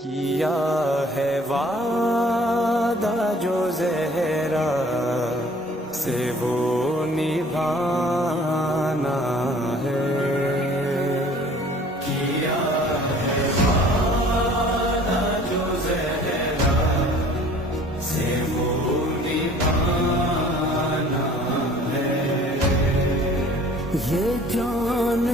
किया है वादा जो ज़हरा से वो निभाना है। किया है वादा जो ज़हरा से वो निभाना है। ये जान